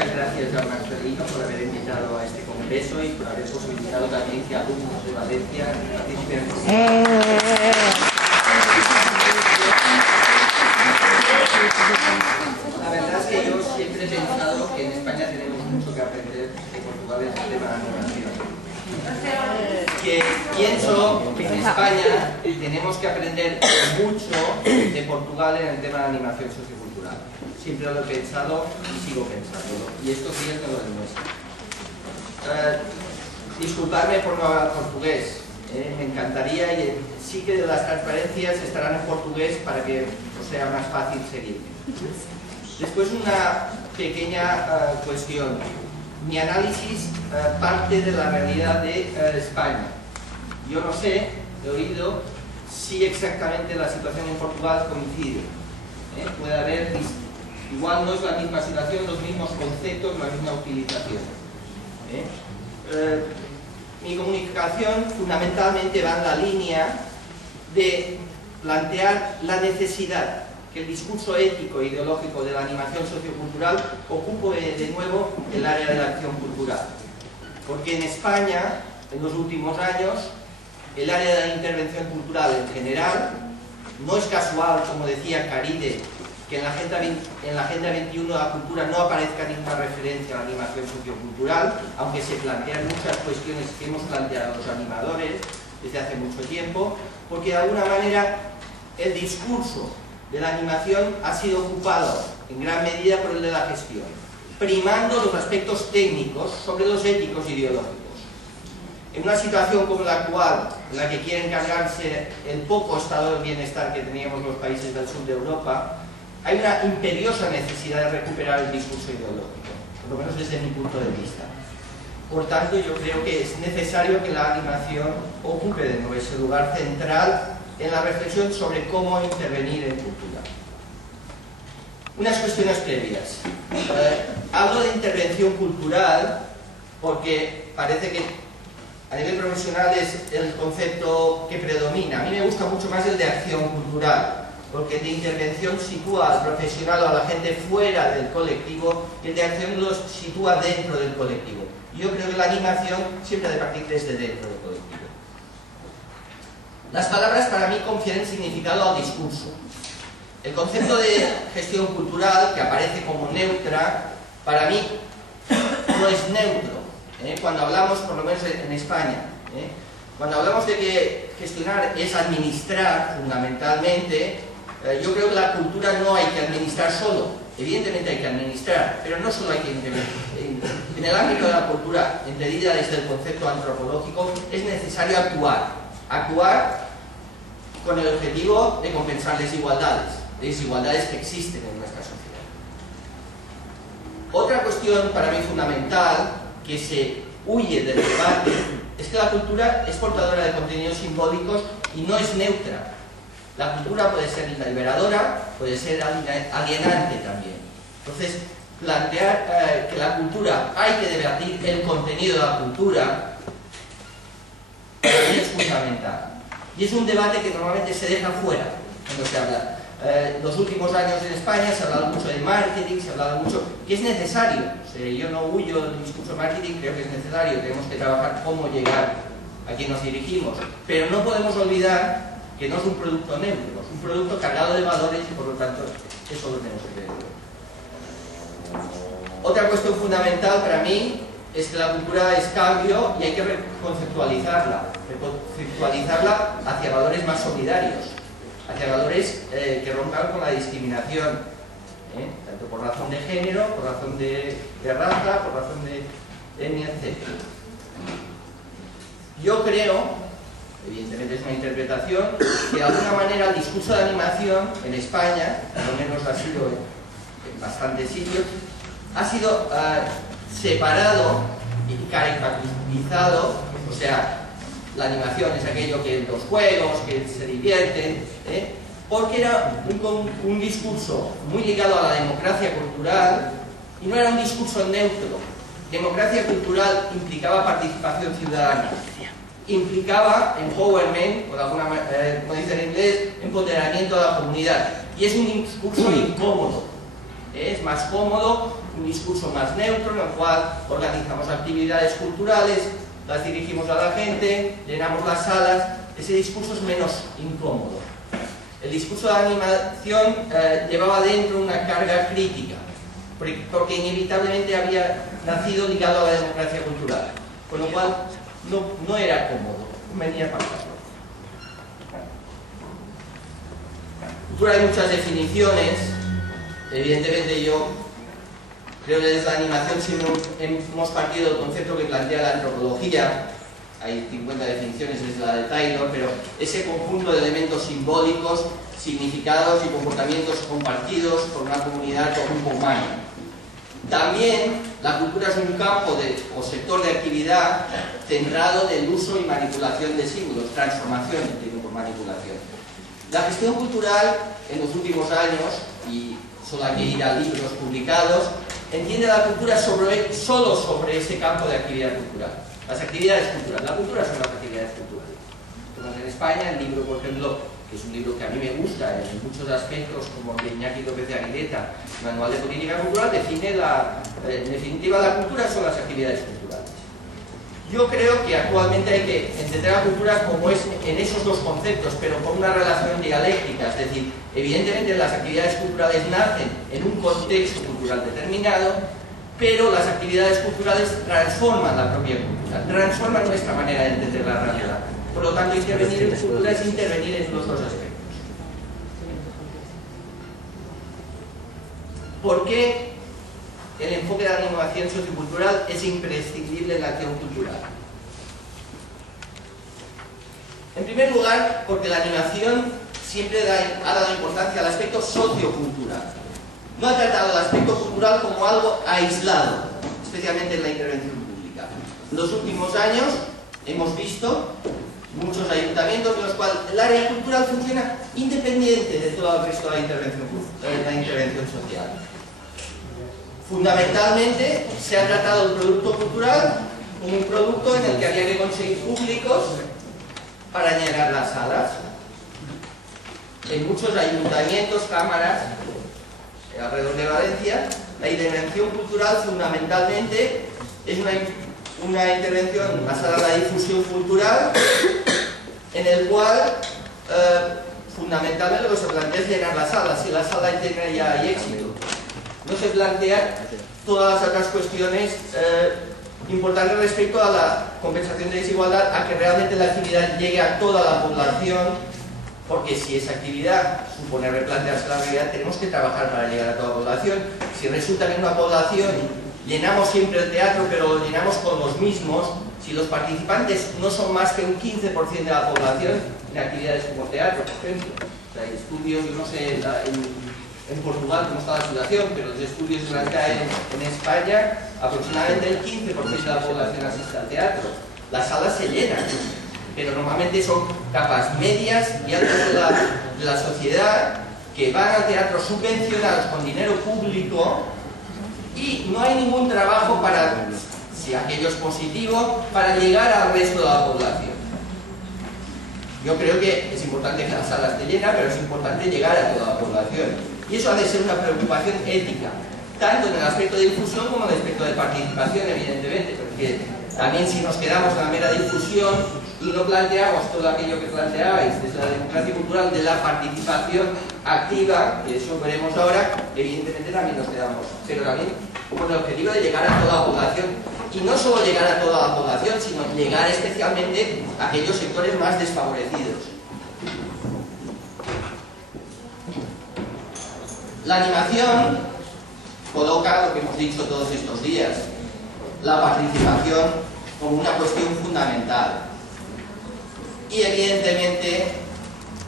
muchas gracias a Marcelino por haber invitado a este congreso y por haber posibilitado también que alumnos de Valencia participen. La verdad es que yo siempre he pensado que en España tenemos mucho que aprender de Portugal en el tema de la animación. Que pienso que en España tenemos que aprender mucho de Portugal en el tema de animación sociocultural. Siempre lo he pensado y sigo pensándolo. Y esto sí es que lo demuestra. Disculpadme por no hablar portugués. Me encantaría, y sí que las transparencias estarán en portugués para que os sea más fácil seguirme. Después una pequeña cuestión. Mi análisis parte de la realidad de España. Yo no sé, he oído, si exactamente la situación en Portugal coincide. Puede haber, igual no es la misma situación, los mismos conceptos, la misma utilización. Mi comunicación fundamentalmente va en la línea de plantear la necesidad que el discurso ético e ideológico de la animación sociocultural ocupe de nuevo el área de la acción cultural. Porque en España, en los últimos años, el área de la intervención cultural en general, no es casual, como decía Caride, que en la Agenda 21 de la Cultura no aparezca ninguna referencia a la animación sociocultural, aunque se plantean muchas cuestiones que hemos planteado los animadores desde hace mucho tiempo, porque de alguna manera el discurso de la animación ha sido ocupado en gran medida por el de la gestión, primando los aspectos técnicos sobre los éticos e ideológicos. En una situación como la actual, en la que quieren cargarse el poco estado de bienestar que teníamos los países del sur de Europa, hay una imperiosa necesidad de recuperar el discurso ideológico, por lo menos desde mi punto de vista. Por tanto, yo creo que es necesario que la animación ocupe de nuevo ese lugar central en la reflexión sobre cómo intervenir en cultura. Unas cuestiones previas. Hablo de intervención cultural porque parece que a nivel profesional es el concepto que predomina. A mí me gusta mucho más el de acción cultural, porque el de intervención sitúa al profesional o a la gente fuera del colectivo y el de acción los sitúa dentro del colectivo. Yo creo que la animación siempre ha de partir desde dentro del colectivo. Las palabras para mí confieren significado al discurso. El concepto de gestión cultural, que aparece como neutra, para mí no es neutro. Cuando hablamos, por lo menos en España, cuando hablamos de que gestionar es administrar fundamentalmente, yo creo que la cultura no hay que administrar solo. Evidentemente hay que administrar, pero no solo hay que intervenir. En el ámbito de la cultura, entendida desde el concepto antropológico, es necesario actuar con el objetivo de compensar desigualdades que existen en nuestra sociedad. Otra cuestión para mí fundamental, que se huye del debate, es que la cultura es portadora de contenidos simbólicos y no es neutra. La cultura puede ser liberadora, puede ser alienante también. Entonces, plantear que la cultura, hay que debatir el contenido de la cultura, es fundamental. Y es un debate que normalmente se deja fuera cuando se habla. En los últimos años en España se ha hablado mucho de marketing, se ha hablado mucho, que es necesario. O sea, yo no huyo del discurso de marketing, creo que es necesario, tenemos que trabajar cómo llegar a quien nos dirigimos. Pero no podemos olvidar que no es un producto neutro, es un producto cargado de valores y por lo tanto eso lo tenemos que ver. Otra cuestión fundamental para mí es que la cultura es cambio y hay que reconceptualizarla hacia valores más solidarios, hacia valores que rompan con la discriminación, tanto por razón de género, por razón de raza, por razón de etnia, etc. Yo creo, evidentemente es una interpretación, que de alguna manera el discurso de animación en España, por lo menos ha sido en bastantes sitios, ha sido separado y caricaturizado. O sea, la animación es aquello que los juegos, que se divierten, porque era un discurso muy ligado a la democracia cultural y no era un discurso neutro. Democracia cultural implicaba participación ciudadana, implicaba empowerment, como dicen en inglés, empoderamiento de la comunidad, y es un discurso incómodo. Es más cómodo, un discurso más neutro, en el cual organizamos actividades culturales, las dirigimos a la gente, llenamos las salas. Ese discurso es menos incómodo. El discurso de la animación llevaba dentro una carga crítica, porque inevitablemente había nacido ligado a la democracia cultural, con lo cual no era cómodo, venía a pasarlo. Cultura hay muchas definiciones. Evidentemente yo creo que desde la animación siempre hemos partido del concepto que plantea la antropología. Hay 50 definiciones desde la de Taylor, pero ese conjunto de elementos simbólicos, significados y comportamientos compartidos por una comunidad o grupo humano. También la cultura es un campo o sector de actividad centrado del uso y manipulación de símbolos, transformación, entiendo por manipulación. La gestión cultural en los últimos años, y solo hay que ir a libros publicados, entiende la cultura solo sobre ese campo de actividad cultural. Las actividades culturales. La cultura son las actividades culturales. Entonces, en España, el libro, por ejemplo, que es un libro que a mí me gusta en muchos aspectos, como el de Iñaki López de Aguileta, Manual de Política Cultural, define en definitiva la cultura son las actividades culturales. Yo creo que actualmente hay que entender la cultura como es en esos dos conceptos, pero con una relación dialéctica, es decir, evidentemente las actividades culturales nacen en un contexto cultural determinado, pero las actividades culturales transforman la propia cultura, transforman nuestra manera de entender la realidad. Por lo tanto, intervenir en cultura es intervenir en los dos aspectos. ¿Por qué el enfoque de la innovación sociocultural es imprescindible en la acción cultural? En primer lugar, porque la animación siempre ha dado importancia al aspecto sociocultural. No ha tratado el aspecto cultural como algo aislado, especialmente en la intervención pública. En los últimos años hemos visto muchos ayuntamientos en los cuales el área cultural funciona independiente de todo el resto de la intervención social. Fundamentalmente se ha tratado el producto cultural como un producto en el que había que conseguir públicos para llenar las salas. En muchos ayuntamientos, cámaras alrededor de Valencia, la intervención cultural fundamentalmente es una intervención basada en la difusión cultural, en el cual fundamentalmente lo que se plantea es llenar la sala. Si la sala integra ya hay éxito, no se plantean todas las otras cuestiones importantes respecto a la compensación de desigualdad, a que realmente la actividad llegue a toda la población, porque si esa actividad supone replantearse la realidad, tenemos que trabajar para llegar a toda la población. Si resulta que en una población llenamos siempre el teatro, pero lo llenamos con los mismos, si los participantes no son más que un 15% de la población en actividades como teatro, por ejemplo. O sea, hay estudios, yo no sé en Portugal cómo está la situación, pero los estudios en las que hay en España, aproximadamente el 15% de la población asiste al teatro. Las salas se llenan, pero normalmente son capas medias y altas de la sociedad que van al teatro subvencionados con dinero público, y no hay ningún trabajo para, si aquello es positivo, para llegar al resto de la población. Yo creo que es importante que las salas estén llenas, pero es importante llegar a toda la población. Y eso ha de ser una preocupación ética, tanto en el aspecto de difusión como en el aspecto de participación, evidentemente, porque también si nos quedamos en la mera difusión y no planteamos todo aquello que planteabais desde la democracia cultural de la participación activa, que eso veremos ahora, evidentemente también nos quedamos, pero también con el objetivo de llegar a toda la población, y no solo llegar a toda la población, sino llegar especialmente a aquellos sectores más desfavorecidos. La animación coloca lo que hemos dicho todos estos días, la participación como una cuestión fundamental. Y evidentemente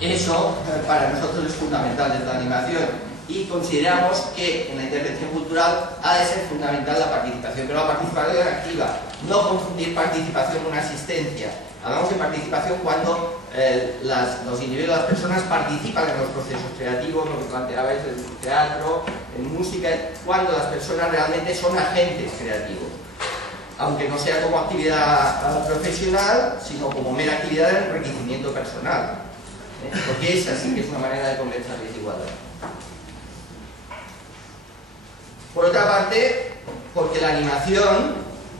eso para nosotros es fundamental desde la animación. Y consideramos que en la intervención cultural ha de ser fundamental la participación, pero la participación activa, no confundir participación con asistencia. Hablamos de participación cuando los individuos, las personas participan en los procesos creativos, lo que planteabais en teatro, en música, cuando las personas realmente son agentes creativos. Aunque no sea como actividad profesional, sino como mera actividad de enriquecimiento personal. Porque esa sí que es una manera de compensar la desigualdad. Por otra parte, porque la animación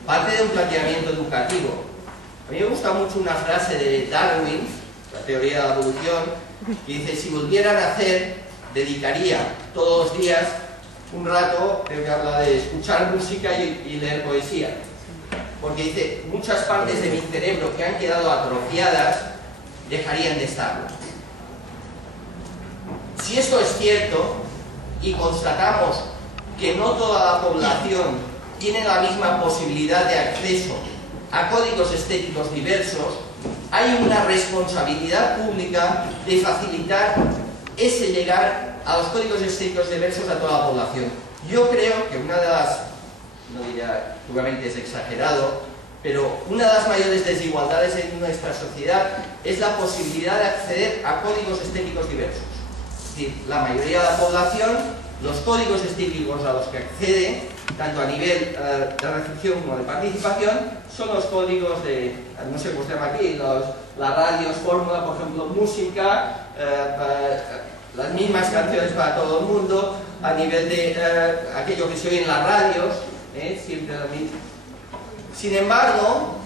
parte de un planteamiento educativo. A mí me gusta mucho una frase de Darwin, la teoría de la evolución, que dice: si volviera a nacer, dedicaría todos los días un rato, creo que habla de escuchar música y leer poesía. Porque dice, muchas partes de mi cerebro que han quedado atrofiadas dejarían de estarlo. Si esto es cierto y constatamos que no toda la población tiene la misma posibilidad de acceso a códigos estéticos diversos, hay una responsabilidad pública de facilitar ese llegar a los códigos estéticos diversos a toda la población. Yo creo que una de las, no diría, seguramente es exagerado, pero una de las mayores desigualdades en nuestra sociedad es la posibilidad de acceder a códigos estéticos diversos. Es decir, la mayoría de la población, los códigos estéticos a los que accede, tanto a nivel de recepción como de participación, son los códigos de, no sé cómo se llama aquí, las radios, fórmula, por ejemplo, música, las mismas canciones para todo el mundo, a nivel de aquello que se oye en las radios, siempre lo mismo. Sin embargo,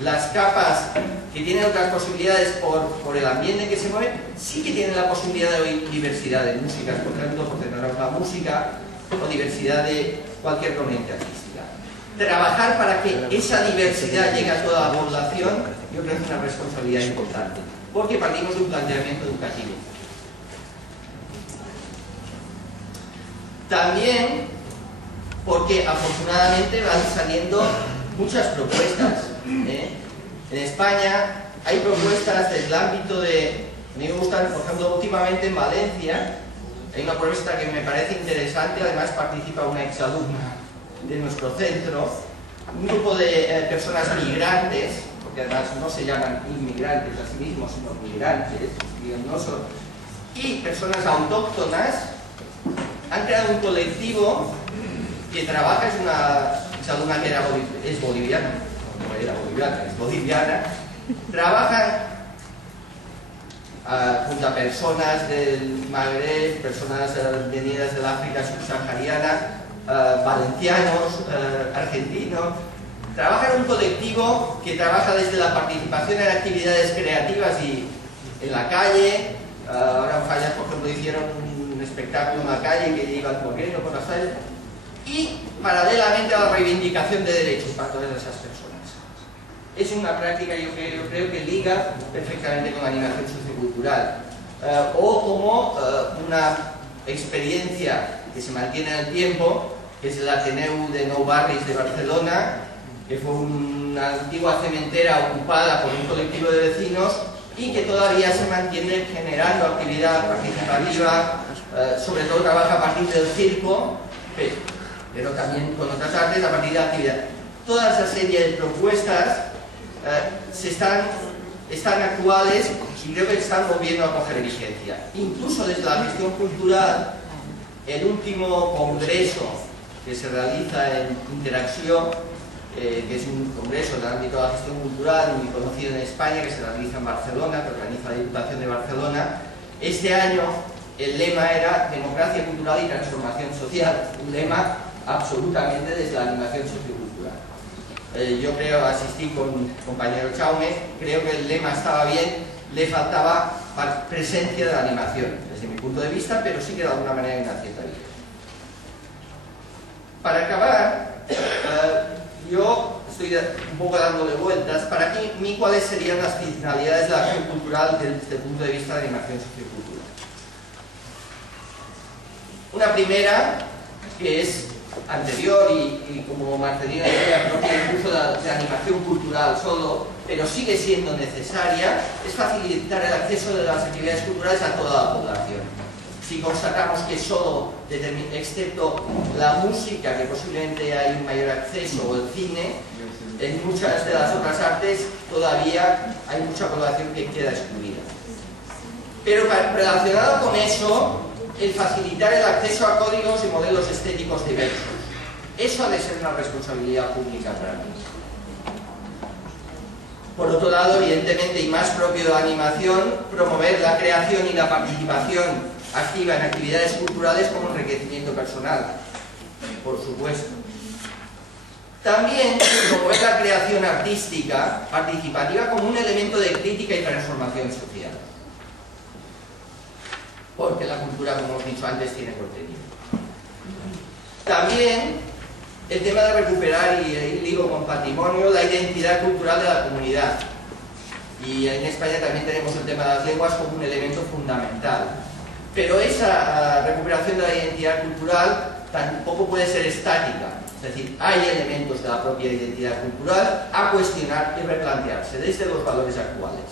las capas que tienen otras posibilidades por el ambiente en que se mueven, sí que tienen la posibilidad de oír diversidad de músicas, por ejemplo, por tener la música o diversidad de cualquier corriente artística. Trabajar para que esa diversidad llegue a toda la población, yo creo que es una responsabilidad importante, porque partimos de un planteamiento educativo. También porque afortunadamente van saliendo muchas propuestas. En España hay propuestas del ámbito de... A mí me gustan, por ejemplo, últimamente en Valencia hay una propuesta que me parece interesante, además participa una exalumna de nuestro centro, un grupo de personas migrantes, porque además no se llaman inmigrantes a sí mismos, sino migrantes, no son, y personas autóctonas, han creado un colectivo que trabaja, es una exalumna que es boliviana, no era boliviana, es boliviana, trabajan junto a personas del Magreb, personas venidas del África subsahariana, valencianos, argentinos. Trabajan en un colectivo que trabaja desde la participación en actividades creativas y en la calle. Ahora en Fallas, por ejemplo, hicieron un espectáculo en la calle que iban corriendo por las calles. Y paralelamente a la reivindicación de derechos para todas esas personas. Es una práctica yo creo que liga perfectamente con la animación sociocultural. O como una experiencia que se mantiene en el tiempo, que es el Ateneu de Nou Barris de Barcelona, que fue una antigua cementera ocupada por un colectivo de vecinos y que todavía se mantiene generando actividad participativa, sobre todo trabaja a partir del circo, pero también con otras artes a partir de la actividad. Toda esa serie de propuestas están actuales y creo que están volviendo a coger vigencia. Incluso desde la gestión cultural, el último congreso que se realiza en Interacción, que es un congreso en el ámbito de la gestión cultural muy conocido en España, que se realiza en Barcelona, que organiza la Diputación de Barcelona, este año el lema era democracia cultural y transformación social, un lema absolutamente desde la animación sociocultural. Yo creo, asistí con un compañero Chaume, creo que el lema estaba bien, le faltaba presencia de la animación, desde mi punto de vista, pero sí que de alguna manera hay una cierta vida. Para acabar, yo estoy un poco dándole vueltas, para mí cuáles serían las finalidades de la acción cultural desde el punto de vista de animación sociocultural. Una primera, que es anterior y como Marcelina decía, no tiene incluso de animación cultural solo, pero sigue siendo necesaria, es facilitar el acceso de las actividades culturales a toda la población. Si constatamos que solo, excepto la música, que posiblemente hay un mayor acceso, o el cine, en muchas de las otras artes todavía hay mucha población que queda excluida. Pero relacionado con eso, el facilitar el acceso a códigos y modelos estéticos diversos. Eso ha de ser una responsabilidad pública para mí. Por otro lado, evidentemente, y más propio de la animación, promover la creación y la participación activa en actividades culturales como enriquecimiento personal. por supuesto. También promover la creación artística participativa como un elemento de crítica y transformación social. Porque la cultura, como hemos dicho antes, tiene contenido. También el tema de recuperar, y ligo con patrimonio, la identidad cultural de la comunidad. Y en España también tenemos el tema de las lenguas como un elemento fundamental. Pero esa recuperación de la identidad cultural tampoco puede ser estática. Es decir, hay elementos de la propia identidad cultural a cuestionar y replantearse desde los valores actuales.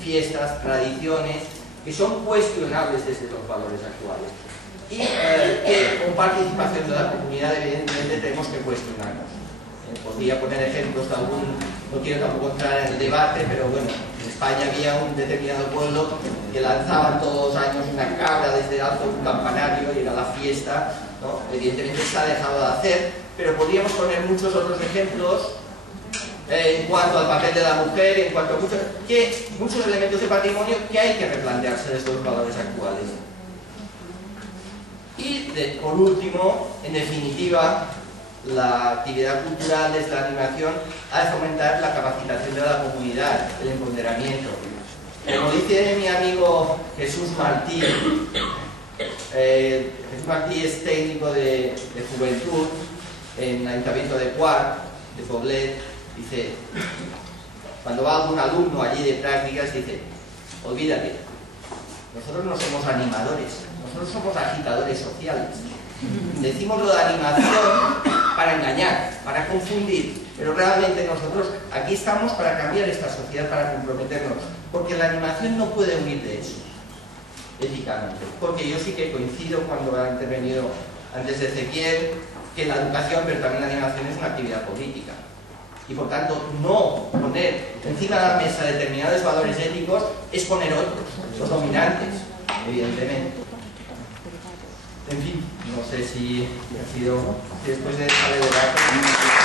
Fiestas, tradiciones, que son cuestionables desde los valores actuales. Y que con participación de la comunidad evidentemente tenemos que cuestionarnos. Podría poner ejemplos de algún, no quiero tampoco entrar en el debate, pero bueno, en España había un determinado pueblo que lanzaban todos los años una cabra desde el alto de un campanario y era la fiesta, ¿no? Evidentemente se ha dejado de hacer, pero podríamos poner muchos otros ejemplos en cuanto al papel de la mujer, en cuanto a muchos elementos de patrimonio que hay que replantearse desde los valores actuales. Y por último, en definitiva, la actividad cultural desde la animación ha de fomentar la capacitación de la comunidad, el empoderamiento. Como dice mi amigo Jesús Martí, Jesús Martí es técnico de juventud en el Ayuntamiento de Quart, de Poblet. Dice, cuando va algún alumno allí de prácticas, dice, olvídate, nosotros no somos animadores, nosotros somos agitadores sociales. Decimos lo de animación para engañar, para confundir, pero realmente nosotros aquí estamos para cambiar esta sociedad, para comprometernos, porque la animación no puede huir de eso, éticamente. Porque yo sí que coincido cuando ha intervenido antes de Ezequiel, que la educación, pero también la animación es una actividad política. Y por tanto, no poner encima de la mesa determinados valores éticos es poner otros, los dominantes, evidentemente. En fin, no sé si ha sido, si después de dejar el debate...